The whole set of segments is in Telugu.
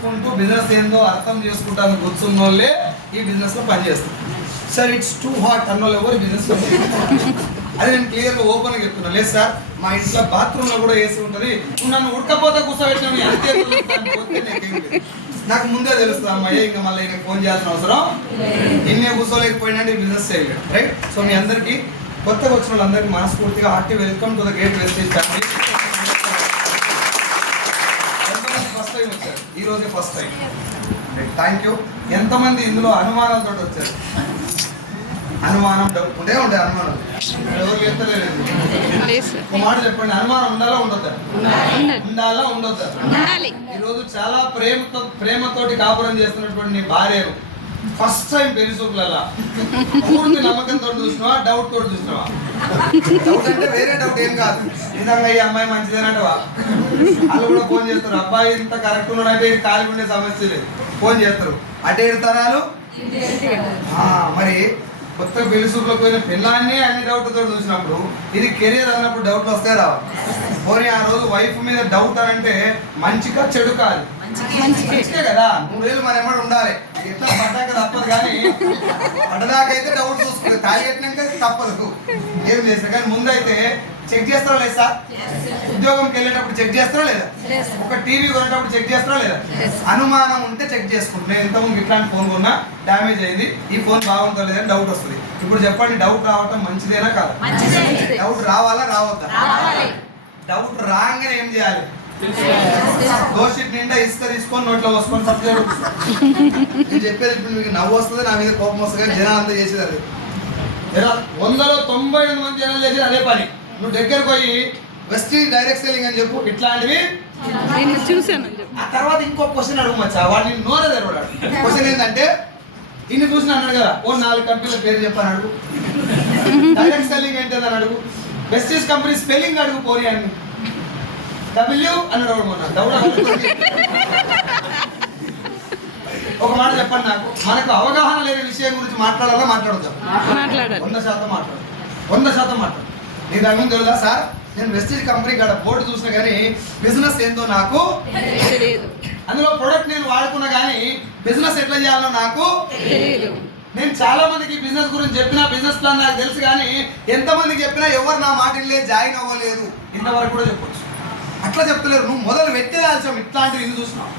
తెలుసుకుంటూ బిజినెస్ ఏందో అర్థం చేసుకుంటాను కూర్చున్న వాళ్ళే ఈ బిజినెస్లో పనిచేస్తారు. సార్ ఇట్స్ టూ హాట్ అన్న వాళ్ళు ఎవరు బిజినెస్ అది నేను క్లియర్గా ఓపెన్గా చెప్తున్నా. లేదు సార్ మా ఇంట్లో బాత్రూంలో కూడా ఏసీ ఉంటుంది, నన్ను ఉడకపోతే కూర్చోబెట్టిన అంతే నాకు ముందే తెలుస్తుంది అమ్మాయి, ఇంకా మళ్ళీ ఇంకా ఫోన్ చేయాల్సిన అవసరం ఇన్నే కూర్చోలేకపోయినా బిజినెస్ చేయలేదు. రైట్. సో మీ అందరికీ కొత్తగా వచ్చిన వాళ్ళందరికీ మనస్ఫూర్తిగా hearty welcome to the great Vestige family. ఎంతమంది ఫస్ట్ టైం వచ్చారు? ఈరోజే ఫస్ట్ టైం. Thank you. ఎంతమంది ఇందులో అనుమానంతో వచ్చారు? అనుమానం ఉండే అనుమానం ఎవరు ఎత్తలేదు. ఒక మాట చెప్పండి, అనుమానం ఉండాలా ఉండొద్దా? ఉండాలా ఉండొద్దా? ఈరోజు చాలా ప్రేమతోటి కాపురం చేస్తున్నటువంటి నీ భార్యను ఫస్ట్ టైం పెళ్లి చూపులల్లా పూర్తి నమ్మకంతో చూసినావా, డౌట్ తోటి చూసినావా? డౌట్ అంటే వేరే డౌట్ ఏం కాదు, నిజంగా ఈ అమ్మాయి మంచిదేనంటవా? వాళ్ళు కూడా ఫోన్ చేస్తారు, అబ్బాయి ఇంత కరెక్ట్ ఉన్నాడంటే ఇది ఖాళీ ఉండే సమస్య లేదు, ఫోన్ చేస్తారు. అటే తరాలు మరి కొత్త పెళ్లి చూపులకు పోయిన పిల్లాన్ని అన్ని డౌట్లతో చూసినప్పుడు ఇది కెరీర్ అన్నప్పుడు డౌట్లు వస్తే రావు. పోనీ ఆ రోజు వైఫ్ మీద డౌట్ అని అంటే మంచిగా చెడు కాదు, మంచిగా కదా. 3 ఏళ్ళు మన ఏమన్నా ఉండాలి, ఎట్లా పడ్డాక తప్పదు, కానీ పడ్డదాకైతే డౌట్ చూసుకుంది, తాగి కట్టినాక తప్పదు, ఏం చేస్తారు. కానీ ముందైతే చెక్ చేస్తారా లేదు సార్? ఉద్యోగంకి వెళ్ళేటప్పుడు చెక్ చేస్తారా లేదా? ఒక టీవీ కొనేటప్పుడు చెక్ చేస్తారా లేదా? అనుమానం ఉంటే చెక్ చేసుకుంటున్నా. ఇంతకుముందు ఇట్లాంటి ఫోన్ కొన్నా, డ్యామేజ్ అయింది, ఈ ఫోన్ బాగుంటుందో లేదని డౌట్ వస్తుంది. ఇప్పుడు చెప్పండి, డౌట్ రావటం మంచిదేనా కాదు? డౌట్ రావాలా రావద్దా? డౌట్ రాగానే ఏం చేయాలి? దోషిట్ నిండా ఇసుక తీసుకొని నోట్లో వసుకొని సబ్జెక్ట్. నేను చెప్పేది ఇప్పుడు మీకు నవ్వు వస్తుంది, నా మీద కోపం వస్తుంది, కానీ జనాలు అంతా చేసేది అది. 100లో 98 మంది జనాలు చేసేది అదే పని. నువ్వు దగ్గరకు పోయి వెస్టీజ్ డైరెక్ట్ సెల్లింగ్ అని చెప్పు, ఇట్లాంటివి చూసాను. ఆ తర్వాత ఇంకో క్వశ్చన్ అడుగు మచ్చా, వాడిని నోరే తెరవాడు. క్వశ్చన్ ఏంటంటే ఇన్ని చూసిన అన్నాడు కదా, ఓ 4 కంపెనీల పేరు చెప్పని అడుగు. డైరెక్ట్ సెల్లింగ్ ఏంటని అడుగు. వెస్టీజ్ కంపెనీ స్పెల్లింగ్ అడుగు, పోనీ అని డబ్ల్యూ అన్నాడు మొన్న. ఒక మాట చెప్పండి నాకు, మనకు అవగాహన లేని విషయం గురించి మాట్లాడాలా మాట్లాడొద్దాం? 100% మాట్లాడు, 100% మాట్లాడు. నీ దగ్గర తెలుదా సార్, నేను వెస్టీజ్ కంపెనీ కాడ బోర్డు చూసినా కానీ బిజినెస్ ఏందో నాకు తెలియదు, అందులో ప్రొడక్ట్ నేను వాడుకున్నా కానీ బిజినెస్ ఎట్లా చేయాలో నాకు తెలియదు. నేను చాలా మందికి బిజినెస్ గురించి చెప్పినా, బిజినెస్ ప్లాన్ నాకు తెలుసు, కానీ ఎంతమందికి చెప్పినా ఎవరు నా మాట జాయిన్ అవ్వలేదు, ఇంతవరకు కూడా చెప్పొచ్చు. అట్లా చెప్తలేరు. నువ్వు మొదలు పెట్టేది ఆల్సం ఇట్లాంటివి ఇన్ని చూసినావు.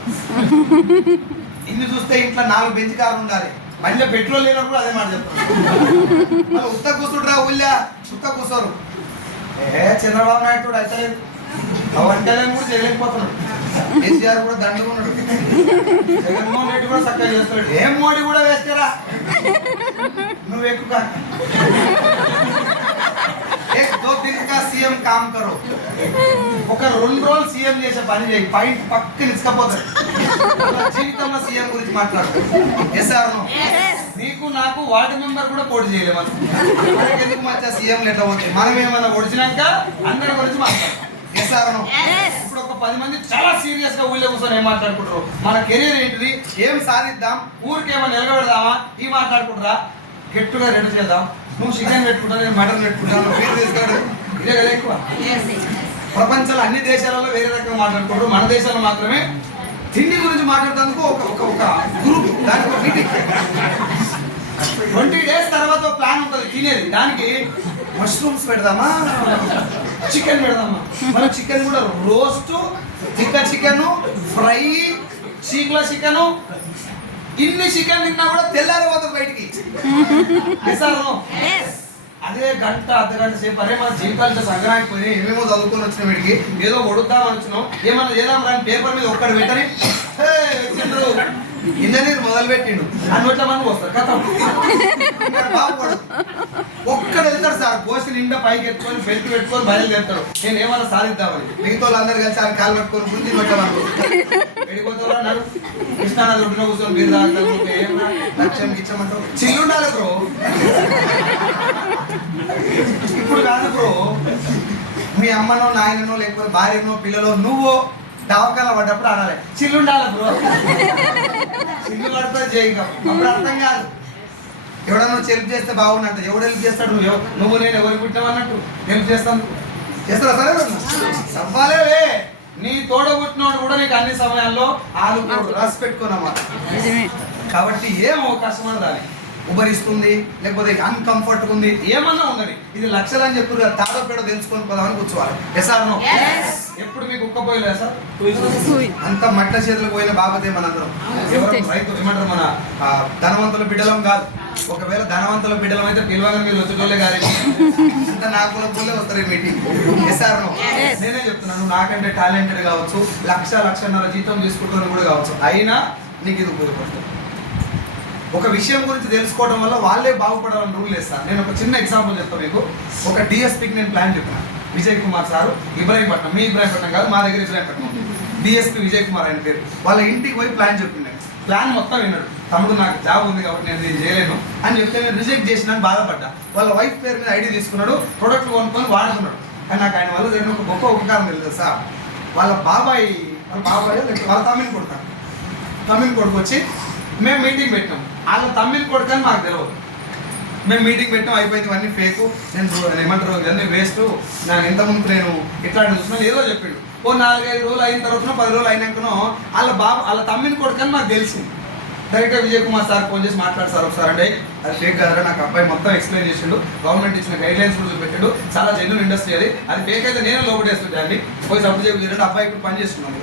ఇన్ని చూస్తే ఇంట్లో 4 బెంచ్ కార్లు ఉండాలి, మళ్ళీ పెట్రోల్ లేనప్పుడు అదే మాట చెప్తాను. ఉత్త కూర్చుంటారా ఊళ్ళా, ఉత్త కూర్చోరు. చంద్రబాబు నాయుడు కూడా అయితే వంటలను కూడా చేయలేకపోతున్నాడు, కేసీఆర్ కూడా దండుకున్నాడు, జగన్మోహన్ రెడ్డి కూడా చక్కగా చేస్తున్నాడు. ఏం మోడీ కూడా వేస్తారా? నువ్వు ఎక్కువ సీఎం కామ్ కరో, ఒక 2 రోజులు సీఎం చేసే పని చేయి, పాయింట్ పక్కన ఇసుకపోతాడు. జీవితంలో సీఎం గురించి మాట్లాడు. నీకు నాకు వార్డు మెంబర్ కూడా పోటీ చేయలేము, ఎందుకు మంచిగా సీఎం లెటర్ పోతాయి. మనం ఏమన్నా పొడిచినాక అందరి గురించి మాట్లాడతాం. ఇప్పుడు ఒక 10 మంది చాలా సీరియస్ గా ఊళ్ళో కూర్చొని ఏం మాట్లాడుకుంటారు, మన కెరీర్ ఏంటిది, ఏం సాధిద్దాం, ఊరికేమో నిలబెడదామా, ఈ మాట్లాడుకుంటారా, గెట్టుగా రెడీ చేద్దాం. నువ్వు చికెన్ పెట్టుకుంటా, నేను మటన్ పెట్టుకుంటాను, పేరు తీసుకోడు, ఇదే కదా ఎక్కువ. ప్రపంచంలో అన్ని దేశాలలో వేరే రకంగా మాట్లాడుకుంటారు, మన దేశంలో మాత్రమే తిండి గురించి మాట్లాడేందుకు ఒక గ్రూప్, దానికి ఒక మీటింగ్. 20 days తర్వాత ప్లాన్ ఉంటుంది తినేది. దానికి మష్రూమ్స్ పెడదామా, చికెన్ పెడదామా, మన చికెన్ కూడా రోస్ట్, చికెన్ ఫ్రై, చీకుల చికెన్, ఇన్ని చికెన్ తిన్నా కూడా తెల్లారిపోతుంది బయటికి. అదే గంట అర్ధగంట సేపు అరే మన జీవితాలతో సంగ్రహానికి పోయి ఏమేమో చదువుకొని వచ్చిన వీడికి ఏదో కొడుద్దాం అనుకున్నాం, ఏమన్నా చేద్దాం రాని పేపర్ మీద ఒక్కడు పెట్టని ఇంజనీర్ మొదలు పెట్టిండు అని నోట్ల మంది వస్తారు కథ బాగుపడదు. ఒక్కడు వెళ్తాడు సార్, కోసి నిండా పైకి ఎత్తుకొని బెల్ట్ పెట్టుకొని బయలుదేరుతాడు, నేను ఏమన్నా సాధిద్దామని. మిగతా వాళ్ళందరూ కలిసి ఆయన కాలు పట్టుకొని గురించి నోట్ల మంది వెళ్ళిపోతా అన్నాడు. కృష్ణానది ఒడ్డున కూర్చొని మీరు ఏమన్నా లక్ష్యం ఇచ్చామంటారు, చిల్లుండాలి బ్రో. ఇప్పుడు కాదు బ్రో, మీ అమ్మనో నాయననో లేకపోతే భార్యనో పిల్లలో నువ్వు దవకాల పడ్డప్పుడు అనాలి చిల్లుండాలి బ్రో. చిల్లు పడితే చేయక అప్పుడు అర్థం కాదు. ఎవడన్నా హెల్ప్ చేస్తే బాగున్నట్ట, ఎవడు హెల్ప్ చేస్తాడు, నువ్వు నేను ఎవరికి పుట్టామన్నట్టు హెల్ప్ చేస్తాను చేస్తారా సరే సవ్వాలే. నీ తోడబుట్టినోడు కూడా నీకు అన్ని సమయాల్లో ఆదుకోడు. రాసి పెట్టుకున్నమాట. నిజమే. కాబట్టి ఏం అవకాశం అని రాలి, ఉబరిస్తుంది లేకపోతే అన్కంఫర్ట్ ఉంది, ఏమన్నా ఉందని ఇది లక్షలు అని చెప్పి తాడో పేడో తెలుసుకొని పోదామని కూర్చోవాలి. ఎసార్నో ఎప్పుడు మీకు ఉక్కపోయలే సార్? అంత మట్ల చేతులకు పోయిన బాబతే మనందరం. ఎవరు రైతు ఏమంటారు, మన ధనవంతుల బిడ్డలం కాదు. ఒకవేళ ధనవంతుల బిడ్డలం అయితే పిలవగా మీరు వచ్చేటోళ్ళే కాదు, అంత నాకు పోలే వస్తారు మీటింగ్. ఎసార్నో నేనే చెప్తున్నాను, నాకంటే టాలెంటెడ్ కావచ్చు, లక్షన్నర జీతం తీసుకుంటాను కూడా కావచ్చు, అయినా నీకు ఇది ఉపయోగపడుతుంది. ఒక విషయం గురించి తెలుసుకోవడం వల్ల వాళ్ళే బాగుపడాలని రూల్ వేస్తాను. నేను ఒక చిన్న ఎగ్జాంపుల్ చెప్తాను మీకు. ఒక డిఎస్పీకి నేను ప్లాన్ చెప్పినాను. విజయ్ కుమార్ సారు ఇబ్రాహీంపట్నం, మీ ఇబ్రాహీంపట్నం కాదు, మా దగ్గర ఇబ్రాహీంపట్నం. డిఎస్పీ విజయ్ కుమార్ ఆయన పేరు. వాళ్ళ ఇంటికి పోయి ప్లాన్ చెప్పిండే. ప్లాన్ మొత్తం విన్నాడు. తమ్ముడు నాకు జాబ్ ఉంది కాబట్టి నేను ఇది చేయలేను అని చెప్తే నేను రిజెక్ట్ చేసినాను, బాధపడ్డా. వాళ్ళ వైఫ్ పేరు మీద ఐడి తీసుకున్నాడు, ప్రొడక్ట్ కొనుక్కొని వాడుతున్నాడు. కానీ నాకు ఆయన వల్ల నేను ఒక గొప్ప ఉపకారం తెలియదు సార్. వాళ్ళ బాబాయ్ వాళ్ళ తమ్మిని కొడుకు వచ్చి మేము మీటింగ్ పెట్టాం. వాళ్ళ తమ్మిని కొడుకు అని మాకు తెలియదు. మేము మీటింగ్ పెట్టాం, అయిపోయింది, ఇవన్నీ ఫేకు, నేను ఏమంటారు ఇవన్నీ వేస్ట్, నాకు ఇంతకుముందు నేను ఇట్లాంటి చూసినా ఏదో చెప్పిండు. ఓ 4-5 రోజులు అయిన తర్వాతనో 10 రోజులు అయినాకనో వాళ్ళ తమ్మిని కొడుకు అని నాకు తెలిసింది. డైరెక్ట్గా విజయ్ కుమార్ సార్ ఫోన్ చేసి మాట్లాడు సార్ ఒకసారి అంటే, అది ఫేక్ కదరా, నాకు అబ్బాయి మొత్తం ఎక్స్ప్లెయిన్ చేసిండు, గవర్నమెంట్ ఇచ్చిన గైడ్లైన్స్ కూడా చూపెట్టాడు, చాలా జెన్యూన్ ఇండస్ట్రీ అది ఫేక్ అయితే నేను లోపడేస్తుంటే అండి పోయి సపోర్ట్ చేయలేదు. అబ్బాయి ఇప్పుడు పని చేస్తున్నాను.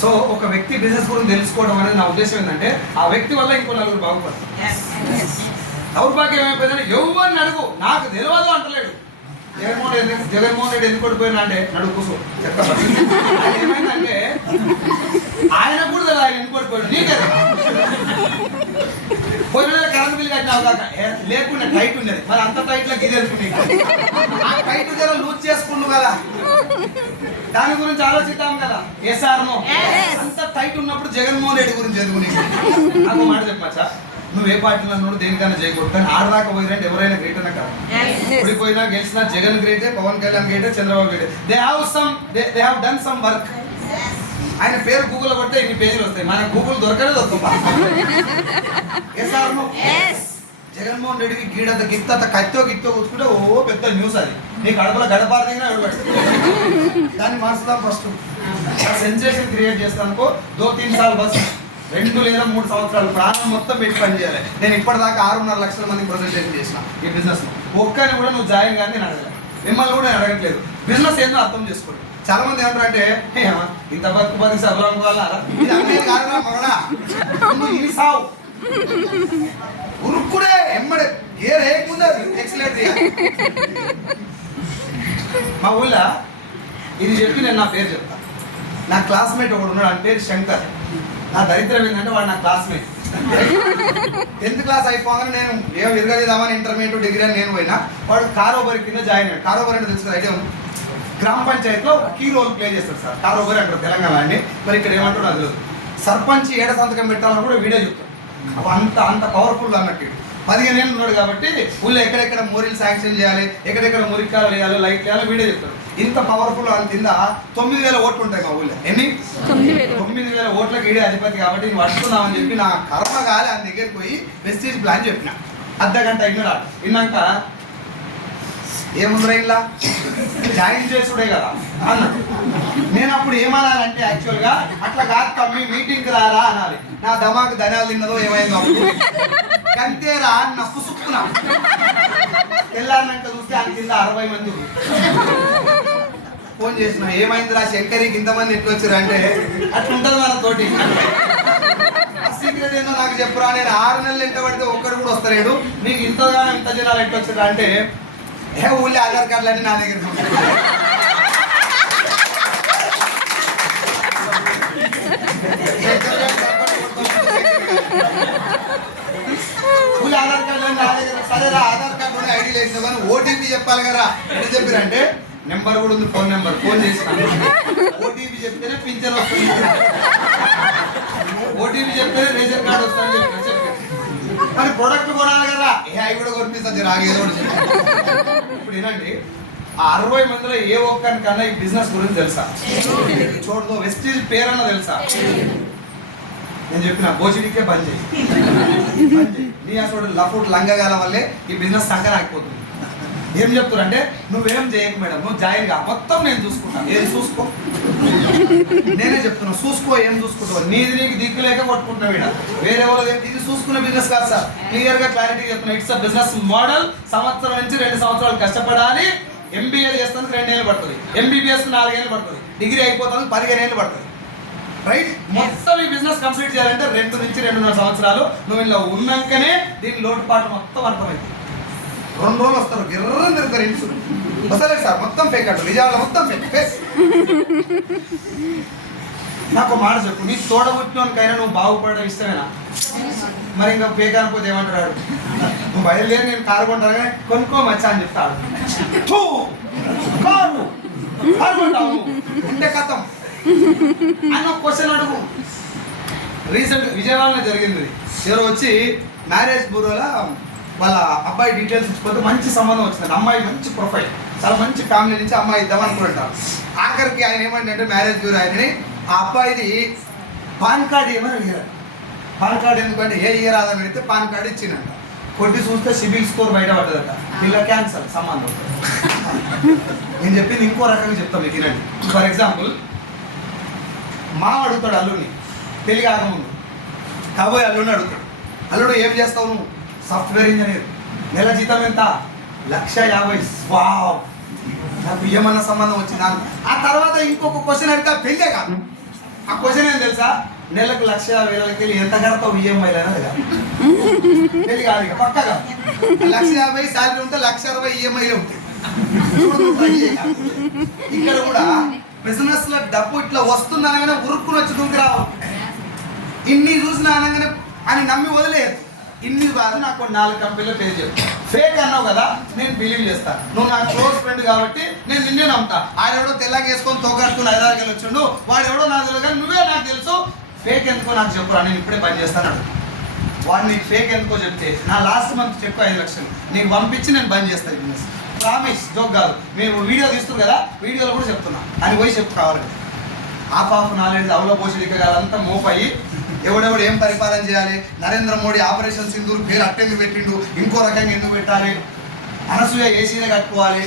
సో ఒక వ్యక్తి బిజినెస్ గురించి తెలుసుకోవడం అనేది నా ఉద్దేశం ఏంటంటే ఆ వ్యక్తి వల్ల ఇంకో నలుగురు బాగుపడతారు. దౌర్భాగ్యం ఏమైపోయిందంటే ఎవరిని అడుగు నాకు తెలియదు అంటలేడు. జగన్మోహన్ రెడ్డి ఎందుకు కొట్టిపోయినా అంటే నడుగు కూర్చో చెప్తా. ఏమైందంటే ఆయన కూడా తెలియదు ఆయన ఎందుకు కొట్టిపోయాడు. నీకే పోయిన కరెంట్ బిల్ కట్టినావు కాక లేకుండా టైట్ ఉండేది, మరి అంత టైట్ లో గిదేసుకుని ఆ టైట్ ధర లూజ్ చేసుకుండు కదా, దాని గురించి ఆలోచిద్దాం కదా. ఎస్ఆర్నో అంత టైట్ ఉన్నప్పుడు జగన్మోహన్ రెడ్డి గురించి ఎందుకుని నాకు మాట చెప్పచ్చా, నువ్వు ఏ పార్టీలో ఉన్నాడు దేనికైనా చేయకూడదు, కానీ ఆడదాకా పోయినట్టు ఎవరైనా గ్రేట్ అన్నా కదా. ఓడిపోయినా గెలిచినా జగన్ గ్రేటే, పవన్ కళ్యాణ్ గ్రేటే, చంద్రబాబు గ్రేటే. They have done some work. ఆయన పేరు గూగుల్ కొడితే ఇన్ని పేజీలు వస్తాయి, మనకు గూగుల్ దొరకలేదు జగన్మోహన్ రెడ్డికి గీడంత గిత్త కత్తో కూర్చుంటే ఓ పెద్ద న్యూస్. అది నీకు అడపల గడపార దగ్గర దాన్ని మార్చుదాం. ఫస్ట్ సెన్సేషన్ క్రియేట్ చేస్తానుకో 2-3 సార్లు బస్ 2 లేదా 3 సంవత్సరాలు ప్రాణం మొత్తం పెట్టి పని చేయాలి. నేను ఇప్పటిదాకా 6.5 లక్షల మందికి ప్రజెంటేషన్ చేసిన ఈ బిజినెస్. ఒక్కని కూడా నువ్వు జాయిన్ కానీ నేను అడగలేదు, మిమ్మల్ని కూడా నేను అడగట్లేదు. బిజినెస్ ఏందో అర్థం చేసుకోండి. చాలా మంది ఏమంటారంటే ఇంత బతుకు సభలం కావాలా, ఇది అన్నీ కాదురా మరణ ఇది సావు ఉరుక్కుడే ఎమ్మడే ఏ రేయకముందే ఎక్సలెంట్. మా ఊళ్ళో ఇది చెప్పి నేను నా పేరు చెప్తా. నా క్లాస్మేట్ ఒకడు ఉన్నాడు, ఆయన పేరు శంకర్. నా దరిద్రం ఏంటంటే వాడు నా క్లాస్మేట్. 10th క్లాస్ అయిపోగానే నేను ఏం విరగలేదామని ఇంటర్మీడియట్ డిగ్రీ అని నేను పోయినా, వాడు కారోబారి కింద జాయిన్ అయ్యాడు. కారోబారి అంటే తెలుసు, ఐడియా ఉంది. గ్రామ పంచాయతీలో కీ రోల్ ప్లే చేస్తారు సార్. కారోబారి అంటారు తెలంగాణ అండి, మరి ఇక్కడ ఏమంటారు అది లేదు. సర్పంచ్ ఏడ సంతకం పెట్టాలని కూడా వీడియో చెప్తారు. అంత పవర్ఫుల్ అన్నట్టు 15 ఏళ్ళు ఉన్నాడు కాబట్టి ఊళ్ళో ఎక్కడెక్కడ మోరీలు శాంక్షన్ చేయాలి, ఎక్కడెక్కడ మురికాలు వేయాలి, లైట్ వేయాలి వీడియో చెప్తారు. ఇంత పవర్ఫుల్ అని కింద 9,000 ఓట్లు ఉంటాయి మా ఊళ్ళో. ఎన్ని 9,000 ఓట్లకు ఈడే అధిపతి కాబట్టి నువ్వు అడుగుతున్నామని చెప్పి నా కర్మ కాలి ఆయన దగ్గరికి పోయి వెస్టీజ్ ప్లాన్ చెప్పిన. అర్ధగంట విన్నాక ఏముందిరా ఇలా జాయిన్ చేసుడే కదా అన్నాడు. నేను అప్పుడు ఏమనాలంటే యాక్చువల్గా అట్లా కాదు తమ్మి మీటింగ్కి రారా అనాలి. నా దమాకు ధనాలు తిన్నదో ఏమైందో కంతేరా అన్న పుసుక్కున్నా. తెల్లారినాక చూస్తే ఆయన కింద 60 మంది ఫోన్ చేసిన ఏమైందిరా శంకరికి ఇంతమంది ఎట్లా వచ్చారు అంటే అట్లుంటది మన తోటి. సీక్రెట్ ఏందో నాకు చెప్పురా, నేను 6 నెలలు ఎంట పడితే ఒక్కడు కూడా వస్తలేడు, నీకు ఇంతగానో ఇంత జనాలు ఎట్లా వచ్చారు అంటే ఊళ్ళో ఆధార్ కార్డులు అన్నీ నా దగ్గర ఊళ్ళో ఆధార్ కార్డులు నా దగ్గర. సరేరా ఆధార్ కార్డు ఐడి లేదు కానీ ఓటీపీ చెప్పాలి కదా. ఎట్లా చెప్పారంటే నెంబర్ కూడా ఉంది, ఫోన్ నెంబర్, ఫోన్ చేసినాను. ఓటీపీ చెప్తేనే పింఛన్ వస్తుంది, ఓటీపీ చెప్తేనే రేషన్ కార్డు వస్తుందని చెప్పారు. మరి ప్రొడక్ట్ కొనాలి కదా, అవి కూడా కొనిపిస్తుంది రాగేదో. ఇప్పుడు ఏనండి ఆ 60 మందిలో ఏ ఒక్కరికన్నా ఈ బిజినెస్ గురించి తెలుసా? చూడదు వెస్టీజ్ పేరన్నా తెలుసా? నేను చెప్పిన భోజనికే బంద్ చేయి, నీ అసలు లఫుట్ లంగగాల వల్లే ఈ బిజినెస్ సంకర ఆగిపోతుంది. ఏం చెప్తారంటే నువ్వేం చేయకు మేడం, నువ్వు జాయిన్ గా, మొత్తం నేను చూసుకుంటాను. ఏది చూసుకో, నేనే చెప్తున్నా చూసుకో, ఏం చూసుకుంటావు, నీది నీకు దిక్కు లేక కొట్టుకుంటున్నావు. ఇక్కడ వేరే వాళ్ళు ఇది చూసుకునే బిజినెస్ కాదు సార్, క్లియర్ గా క్లారిటీ చెప్తున్నా. It's a business model. సంవత్సరం నుంచి 2 సంవత్సరాలు కష్టపడాలి. MBA చేస్తానికి 2 ఏళ్ళు పడుతుంది, MBBS 4 ఏళ్ళు పడుతుంది, డిగ్రీ అయిపోతానికి 15 ఏళ్ళు పడుతుంది. రైట్, మొత్తం ఈ బిజినెస్ కంప్లీట్ చేయాలంటే 2 నుంచి 2.5 సంవత్సరాలు. నువ్వు ఇలా ఉన్నాకనే దీని లోటుపాటు మొత్తం అర్థమైంది. 2 రోజులు వస్తారు, గిర్రం తిరుగుతారు, ఇంటి వస్తలేదు సార్, మొత్తం ఫేక్ అంటారు, నిజాలు మొత్తం ఫేక్. నాకు మాట చెప్పు, నీ తోడబుట్టినకైనా నువ్వు బాగుపడడం ఇష్టమేనా? మరి ఇంకా ఫేక్ అనుకోతే ఏమంటాడు? నువ్వు బయలుదేరి నేను కారు కొంటాను కానీ కొనుక్కో మచ్చా అని చెప్తాడు. ఉంటే కథం అని ఒక క్వశ్చన్ అడుగు. రీసెంట్ విజయవాడలో జరిగింది. ఎవరో వచ్చి మ్యారేజ్ బ్యూరోలో వాళ్ళ అబ్బాయి డీటెయిల్స్ ఇచ్చిపోతే మంచి సంబంధం వచ్చింది. అమ్మాయి మంచి ప్రొఫైల్, చాలా మంచి ఫ్యామిలీ నుంచి అమ్మాయి ఇద్దామనుకుంటారు. ఆఖరికి ఆయన ఏమంటే మ్యారేజ్ బ్యూరో ఆయనని ఆ అబ్బాయిది పాన్ కార్డు ఏమని అడిగారు. పాన్ కార్డు ఎందుకంటే ఏ ఇయర్ ఆదాయం పెడితే పాన్ కార్డు ఇచ్చిందంట. కొట్టి చూస్తే సిబిల్ స్కోర్ బయట పడ్డదట. పిల్ల క్యాన్సర్ సంబంధం. నేను చెప్పింది ఇంకో రకంగా చెప్తాను మీకు వినండి. ఫర్ ఎగ్జాంపుల్, మామ అడుగుతాడు అల్లుడిని పెళ్లి కాకముందు, కాబోయే అల్లుడిని అడుగుతాడు, అల్లుడు ఏం చేస్తావు నువ్వు? సాఫ్ట్వేర్ ఇంజనీర్, నెల జీతం ఎంత? 1,50,000. వావ్, నాకు ఏమన్నా సంబంధం వచ్చిందా? ఆ తర్వాత ఇంకొక క్వశ్చన్ అడిగితే పెళ్ళే కాదు. ఆ క్వశ్చన్ ఏం తెలుసా? నెలకు 1,50,000 ఎంత కడతావు ఈఎంఐలు అనేది కాదు. పెళ్ళి కాదు, ఇక పక్కగా 1,50,000 శాలరీ ఉంటే 1,60,000 ఈఎంఐలే ఉంటాయి. ఇక్కడ కూడా బిజినెస్ లో డబ్బు ఇట్లా వస్తుంది అనగానే ఉరుక్కుని వచ్చి దూకి రావు. ఇన్ని చూసిన అనగానే అని నమ్మి వదిలేదు. ఇన్ని కాదు, నాకు 4 కంపెనీలో పే చేయవు. ఫేక్ అన్నావు కదా, నేను బిలీవ్ చేస్తాను. నువ్వు నాకు క్లోజ్ ఫ్రెండ్ కాబట్టి నేను నిన్నే నమ్ముతా. ఆడెవడో తెల్లగా వేసుకొని తోగాడుకుని 5 6 వచ్చిండు, వాడు ఎవడో నాకు తెలియదు కానీ నువ్వే నాకు తెలుసు. ఫేక్ ఎందుకో నాకు చెప్పురా, నేను ఇప్పుడే పని చేస్తాను. వాడు నీకు ఫేక్ ఎందుకో చెప్తే నా లాస్ట్ మంత్ చెప్పు 5 లక్షలు నీకు పంపించి నేను బంద్ చేస్తాను బిజినెస్. ప్రామిస్, జోక్ కాదు. మేము వీడియో తీస్తుంది కదా, వీడియోలో కూడా చెప్తున్నా అని పోయి చెప్పు కావాలి. ఆఫ్ నాలెడ్జ్ అవలో పోషడిక కాదంతా మోపయ్యి ఎవడెవడు ఏం పరిపాలన చేయాలి, నరేంద్ర మోడీ ఆపరేషన్ సింధూర్ పేరు అట్టెందుకు పెట్టిండు, ఇంకో రకంగా ఎందుకు పెట్టాలి, అనసూయ ఏసీనే కట్టుకోవాలి,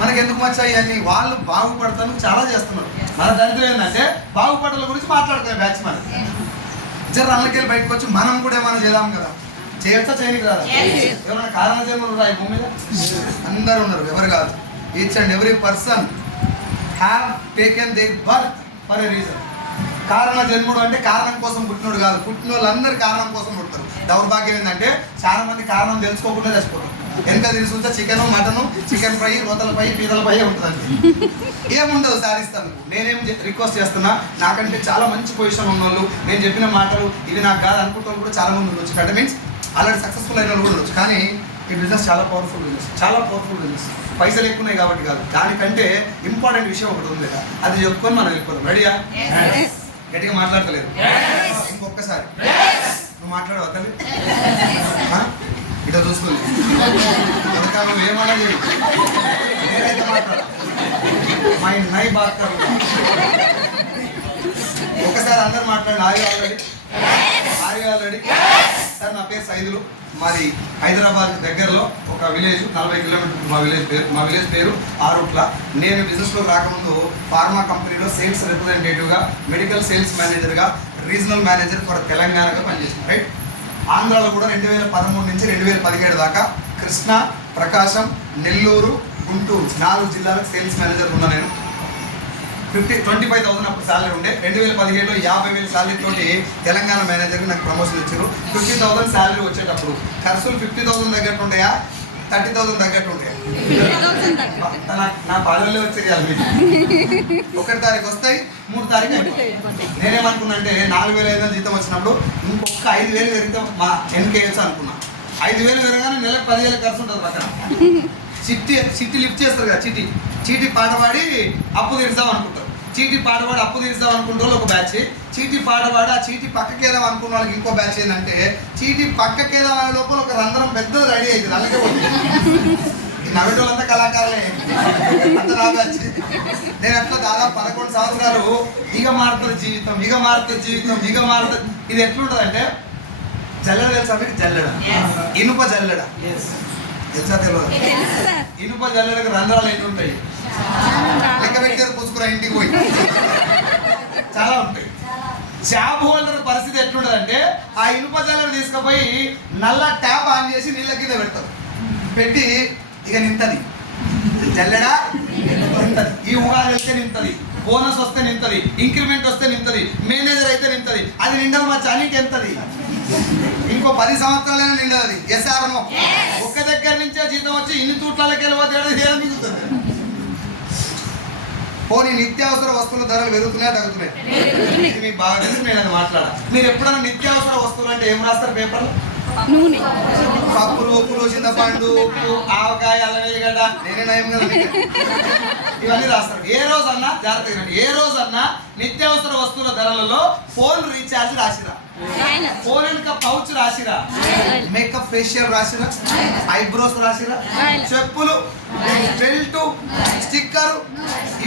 మనకి ఎందుకు వచ్చాయి అని వాళ్ళు బాగుపడతాను చాలా చేస్తున్నారు. మన దరిద్రం ఏంటంటే బాగుపడల గురించి మాట్లాడుతున్నారు బ్యాచ్. మనకి జర అన్నకెళ్ళి బయటకు వచ్చి మనం కూడా ఏమైనా చేద్దాం కదా. చేయొచ్చా చేయనికి రాదా? ఏమైనా కారణ జన్మలు ఉన్నాయి భూమి మీద? అందరూ ఉన్నారు, ఎవరు కాదు. Each and every person have taken their birth for a reason. కారణ జన్ముడు అంటే కారణం కోసం పుట్టినోడు కాదు, పుట్టిన వాళ్ళందరూ కారణం కోసం పుడతారు. దౌర్భాగ్యం ఏంటంటే చాలా మంది కారణం తెలుసుకోకుండా చచ్చిపోతారు. ఎంత తెలుసుకుంటే చికెన్ మటను, చికెన్ ఫ్రై, రోతల ఫ్రై, పీతల ఫ్రై ఉంటుందండి. ఏముండదు సాధిస్తాను. నేనేం రిక్వెస్ట్ చేస్తున్నా, నాకంటే చాలా మంచి పొజిషన్ ఉన్న వాళ్ళు, నేను చెప్పిన మాటలు ఇవి నాకు కాదు అనుకుంటాను కూడా చాలా మంది ఉండొచ్చు. అంటే మీన్స్ ఆల్రెడీ సక్సెస్ఫుల్ అయిన వాళ్ళు కూడా ఉండొచ్చు. కానీ ఈ బిజినెస్ చాలా పవర్ఫుల్ బిజినెస్, చాలా పవర్ఫుల్ బిజినెస్. పైసలు ఎక్కువ ఉన్నాయి కాబట్టి కాదు, దానికంటే ఇంపార్టెంట్ విషయం ఒకటి ఉంది కదా, అది చెప్పుకొని మనం వెళ్ళిపోదాం. రెడీయా? గట్టిగా మాట్లాడతలేదు. ఇంకొకసారి నువ్వు మాట్లాడవు తల్లి, ఇట్లా చూస్తుంది. అందుకని నువ్వు ఏమన్నా చేయి, నేనైతే మాట్లాడ మై నై బాత్. ఒకసారి అందరు మాట్లాడండి. ఆర్యూ ఆల్రెడీ సార్, నా పేరు సైదులు, మాది హైదరాబాద్ దగ్గరలో ఒక విలేజ్, 40 కిలోమీటర్లు మా విలేజ్ పేరు ఆరుట్ల. నేను బిజినెస్లో రాకముందు ఫార్మా కంపెనీలో సేల్స్ రిప్రజెంటేటివ్గా, మెడికల్ సేల్స్ మేనేజర్గా, రీజనల్ మేనేజర్ ఫర్ తెలంగాణగా పనిచేసాను. రైట్, ఆంధ్రాలో కూడా 2013 నుంచి 2017 దాకా కృష్ణా, ప్రకాశం, నెల్లూరు, గుంటూరు 4 జిల్లాలకు సేల్స్ మేనేజర్ ఉన్నా. నేను 25,000 అప్పుడు శాలరీ ఉండే. 2017లో 50,000 శాలరీ తోటి తెలంగాణ మేనేజర్కి నాకు ప్రమోషన్ ఇచ్చారు. 50,000 శాలరీ వచ్చేటప్పుడు ఖర్చులు 50,000 తగ్గట్టు ఉంటాయా, 30,000 తగ్గట్టు ఉంటాయా? నా పాలనలో వచ్చేది 1 తారీఖు వస్తాయి, 3 తారీఖు అయిపోతాయి. నేనేమనుకున్నా అంటే 4,500 జీతం వచ్చినప్పుడు ఇంకొక 5,000 పెరిగితే మా ఎన్కేఎస్ అనుకున్నా. 5,000 పెరగానే నెలకు 10,000 ఖర్చు ఉంటుంది పక్కన. చిట్టి లిఫ్ట్ చేస్తారు కదా, చీటీ పాట పాడి అప్పు తీరుస్తాం అనుకుంటారు. చీటీ పాట పాడి అప్పు తీరుస్తాం అనుకున్న వాళ్ళు ఒక బ్యాచ్, చీటీ పాట పాడి ఆ చీటీ పక్కకేదాం అనుకున్న వాళ్ళకి ఇంకో బ్యాచ్. ఏంటంటే చీటీ పక్కకేదాం అనే లోపల ఒక రంధ్రం పెద్దది రెడీ అవుతుంది, అలాగే పోతుంది. ఈ నవ్వేటోళ్ళంతా కళాకారులే, అంత నా బ్యాచ్. నేను అట్లా దాదాపు 11 సంవత్సరాలు ఇక మారుతుంది జీవితం, ఇక మారుతుంది జీవితం, ఇక మారుతుంది. ఇది ఎట్లుంటుంది అంటే జల్లెడ తెలుసా మీకు? జల్లెడ, ఇనుప జల్లెడ తెలుసా? తెలియదు. ఇనుప జల్లెడకు రంధ్రాలు ఎన్ని ఉంటాయి? లెక్క పెట్టారు పుచ్చుకురా ఇంటికి పోయి. చాలా ఉంటాయి. ట్యాప్ హోల్డర్ పరిస్థితి ఎట్లుంటదంటే ఆ ఇనుప జల్లెడ తీసుకుపోయి నల్ల ట్యాప్ ఆన్ చేసి నీళ్ళ కింద పెడతారు. పెట్టి ఇక నింతది జల్లెడ నింతది. ఈ ఉగాది వెళ్తే నింతది, బోనస్ వస్తే నింతది, ఇంక్రిమెంట్ వస్తే నింతది, మేనేజర్ అయితే నింతది. అది నిండదు మా చానికి ఎంతది? ఇంకో 10 సంవత్సరాలైనా నిండదు. ఎస్ఆర్నో ఒక్క దగ్గర నుంచే జీతం వచ్చి ఇన్ని తూట్లకి వెళ్ళిపోతే మిగులుతుంది. పోనీ నిత్యావసర వస్తువుల ధరలు పెరుగుతున్నాయా తగ్గుతున్నాయి? ఇది మీకు బాగా తెలిసి నేను అది మాట్లాడా. మీరు ఎప్పుడైనా నిత్యావసర వస్తువులు అంటే ఏం రాస్తారు పేపర్లు? నూనె, పప్పులు, ఉప్పులు, చింతపండు, ఉప్పు, ఆవకాయ, అల్లం వెల్లిగడ్డ, నేనే నయం కదా ఇవన్నీ రాస్తారు. ఏ రోజన్నా జాగ్రత్తగా రండి, ఏ రోజన్నా నిత్యావసర వస్తువుల ధరలలో ఫోన్ రీఛార్జ్ రాసిరా, ఫోన్ వెనుక పౌచ్ రాసిరా, మేకప్ ఫేషియల్ రాసిరా, ఐబ్రోస్ రాసిరా, చెప్పులు, బెల్ట్, స్టిక్కర్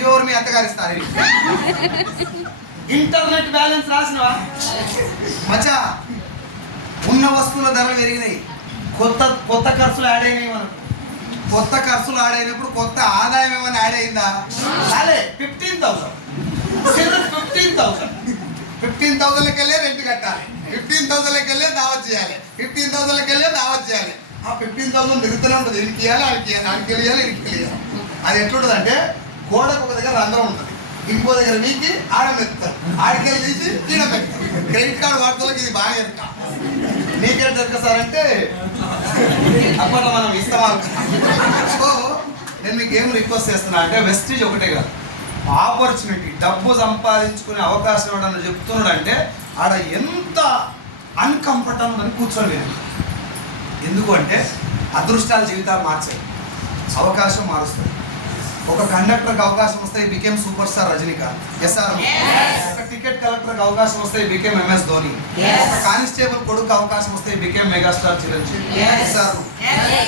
ఎవరు మీ అత్తగారిస్తారు? Internet balance రాసినవా? మచ్చా ఉన్న వస్తువుల ధరలు పెరిగినాయి, కొత్త ఖర్చులు యాడ్ అయినాయి. మనకు కొత్త ఖర్చులు యాడ్ అయినప్పుడు కొత్త ఆదాయం ఏమైనా యాడ్ అయిందా? అదే 15,000 15,000కి వెళ్ళి రెంట్ కట్టాలి, 15,000కి వెళ్ళి దావత్ చేయాలి, 15,000కి వెళ్ళి దావత్ చేయాలి. ఆ 15,000 తిరుగుతూనే ఉంటుంది. ఇంటికి వెళ్ళాలి, ఆడికి వెళ్ళాలి, ఆడికి వెళ్ళాలి, ఇంటికి వెళ్ళాలి. అది ఎట్లుంటుంది అంటే గోడకు ఒక దగ్గర రంధ్రం ఉంటుంది, ఇంకో దగ్గర వీకి ఆడం ఎత్తారు, ఆడికి వెళ్ళి తీసి ఈడం ఎత్తారు. క్రెడిట్ కార్డు వాడుకోవాలి. ఇది బాగా ఎత్తా నీకేం దొరక సార్ అంటే అప్పట్లో మనం ఇస్తాం. సో నేను మీకు ఏం రిక్వెస్ట్ చేస్తున్నా అంటే వెస్టేజ్ ఒకటే కాదు, ఆపర్చునిటీ, డబ్బు సంపాదించుకునే అవకాశం ఎవడన్నా చెప్తున్నాడు అంటే ఆడ ఎంత అన్కంఫర్టబుల్ అని కూర్చోలేదు. ఎందుకు అంటే అదృష్టాలు జీవితాలు మార్చాయి, అవకాశం మారుస్తాయి. ఒక కండక్టర్కి అవకాశం వస్తే became super star Rajinikanth. Yes or. ఒక టికెట్ కలెక్టర్కి అవకాశం వస్తే బికేమ్ ఎంఎస్ ధోని. ఒక కానిస్టేబుల్ కొడుకు అవకాశం వస్తే బికేమ్ మెగాస్టార్ చిరంజీవి. ఎస్ఆర్.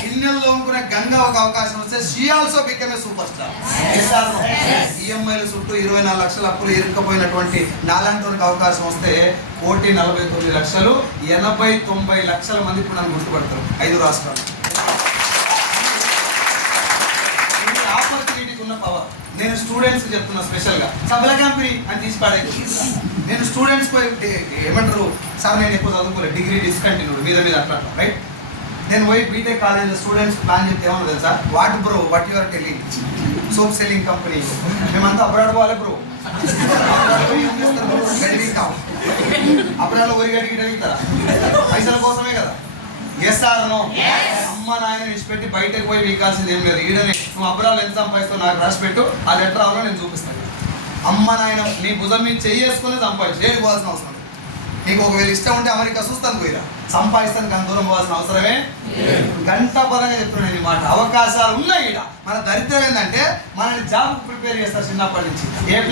ఇన్నెల్లో ఉంకునే గంగా ఒక అవకాశం వస్తే she also became a superstar. SR. ఈఎంఐలు చుట్టూ 24 లక్షల అప్పులు ఇరుక్కుపోయినటువంటి నాలాంటి అవకాశం వస్తే 1,49,00,000 80-90 లక్షల మంది ఇప్పుడు నన్ను గుర్తుపడతారు 5 రాష్ట్రాలు. పవర్ నేను స్టూడెంట్స్ చెప్తున్నా స్పెషల్గా సబల కంపెనీ అని తీసి పడేది. నేను స్టూడెంట్స్ ఏమంటారు సార్ నేను ఎక్కువ చదువుకోలేదు, డిగ్రీ డిస్కంటిన్యూడ్ మీద అట్లా రైట్. నేను పోయి బీటెక్ కాలేజ్ స్టూడెంట్స్ ప్లాన్ చెప్తే ఏమన్నా తెలుసా? What bro what your telling soap selling company, మేమంతా అబ్రాడ్ పోవాలి బ్రో. అబ్రాడ్లో పోయి గడిగి అడుగుతారా? పైసల కోసమే కదా. Yes or no? అమ్మ నాయన విడిచిపెట్టి బయటకు పోయి వీకాల్సింది ఏం లేదు. ఈడనే నువ్వు అబ్రాలు ఎంత సంపాదిస్తావు నాకు రాసి పెట్టు, ఆ లెటర్ రావాలో నేను చూపిస్తాను. అమ్మ నాయన నీ భుజం మీద చేసుకుని సంపాదించు, ఏడు పోవాల్సిన అవసరం లేదు. నీకు ఒకవేళ ఇష్టం ఉంటే అమెరికా చూస్తాను పోయిరా, సంపాదిస్తాను కానీ దూరం పోవాల్సిన అవసరమే గంట పరంగా చెప్తున్నాను ఈ మాట. అవకాశాలు ఉన్నాయి ఈడ. మన దరిద్రం ఏంటంటే మనల్ని జాబ్ ప్రిపేర్ చేస్తారు చిన్నప్పటి నుంచి. A+B²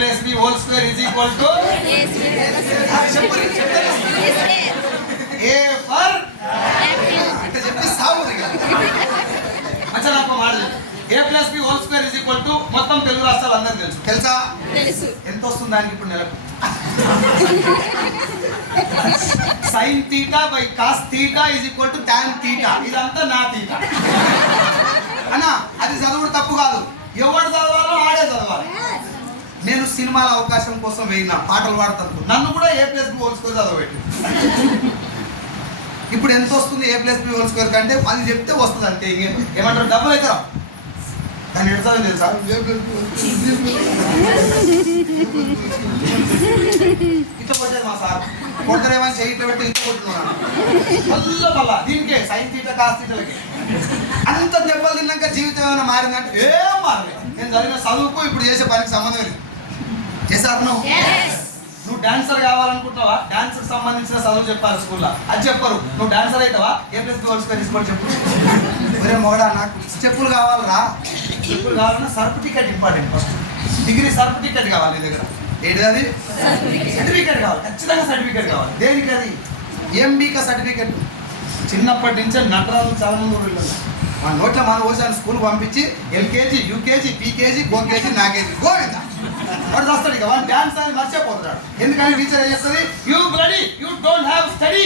A ఫర్ అంటే చెప్పి సాగు అచ్చా. నాకు మాట A+B² మొత్తం తెలుగు రాష్ట్రాలు అందరికీ తెలుసు. తెలుసా? ఎంత వస్తుంది దానికి ఇప్పుడు నెలకు? sin θ / cos θ tan θ. ఇదంతా నా తీట అన్నా. అది చదువుడు తప్పు కాదు, ఎవడు చదవాలో ఆడే చదవాలి. నేను సినిమాల అవకాశం కోసం వేయినా పాటలు పాడతాను, నన్ను కూడా A+B² చదవబెట్టి. ఇప్పుడు ఎంత వస్తుంది A+B² కంటే అది చెప్తే వస్తుంది అంతే. ఏమంటారు డబ్బులు అయితే రా దాన్ని ఎడుతుంది తెలుసా? ఇట్లా కొట్టేది మా సార్ కొడతారేమని చేయి ఇట్లా పెట్టి ఇంత కొట్టున్నాను మళ్ళా దీనికే sin θ cos θలకి. అంత దెబ్బలు తిన్నాక జీవితం ఏమైనా మారిందంటే ఏం మారలేదు. నేను చదివిన చదువుకు ఇప్పుడు చేసే పనికి సంబంధం లేదు. చేశారు నువ్వు డాన్సర్ కావాలనుకుంటున్నావా? డాన్సర్కి సంబంధించిన చదువు చెప్పారు స్కూల్లో, అది చెప్పరు. నువ్వు డాన్సర్ అవుతావా? A+B² తీసుకొని చెప్పు. ఒరే మొగడా నాకు స్టెప్పులు కావాలరా. స్టెప్పులు కావాలన్నా certificate important. First degree certificate కావాలి నీ దగ్గర. ఏంటిది అది? సర్టిఫికేట్ కావాలి, ఖచ్చితంగా సర్టిఫికేట్ కావాలి. దేనికి అది? MBK certificate. చిన్నప్పటి నుంచే నటరాలు చాలా మంది ఊళ్ళో మన నోట్ల మన ఓసారి స్కూల్ పంపించి LKG UKG PKG గోకేజీ నాకేజీ గోవిందా వాడు వస్తాడు. ఇక వాడు డాన్స్ అని మర్చిపోతున్నాడు. ఎందుకని టీచర్ ఏం చేస్తుంది? You bloody you don't have study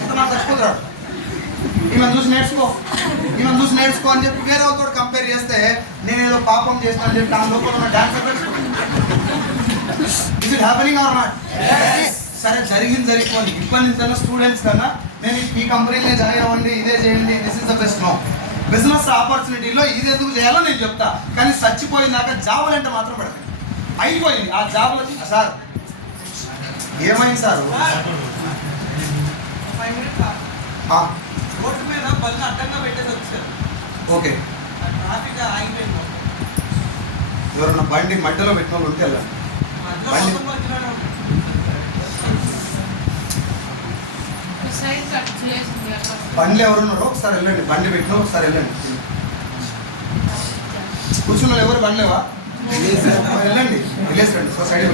అంత నాకు చచ్చిపోతున్నాడు. ఈమెను చూసి నేర్చుకో, ఈమెను చూసి నేర్చుకో అని చెప్పి వేరే వాళ్ళతో కంపేర్ చేస్తే నేనేదో పాపం చేసిన అని చెప్పి దాని లోపల ఉన్న dance is it happening or not? సరే జరిగిపోయింది. ఇప్పటి నుంచి స్టూడెంట్స్ కన్నా నేను ఈ కంపెనీలో జాయిన్ అవ్వండి, ఇదే చేయండి, this is the best. No, business ఆపర్చునిటీలో ఇది ఎందుకు చేయాలో నేను చెప్తా, కానీ చచ్చిపోయిందాక జాబులు అంటే మాత్రం పడతాయి. అయిపోయింది ఆ జాబులకి. సార్ ఏమైంది సార్? రోడ్డు మీద బళ్ళు అడ్డంగా పెట్టేసి వచ్చారు. ఓకే, ట్రాఫిక్ ఆగిపోయింది. ఎవరన్నా బండి మధ్యలో పెట్టిన వాళ్ళు ఉంటే వెళ్ళండి. మధ్యలో బండి మొత్తం వచ్చినాడు. బండ్లు ఎవరున్నారో ఒకసారి వెళ్ళండి, బండి పెట్టిన ఒకసారి వెళ్ళండి. కూర్చున్న వాళ్ళు ఎవరు బండ్లేవా? వెళ్ళండి, వెళ్ళేసండి. సో సైడ్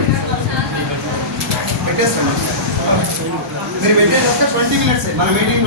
పెట్టేస్తాను. మీరు పెట్టేసి 20 minutes మన మీటింగ్.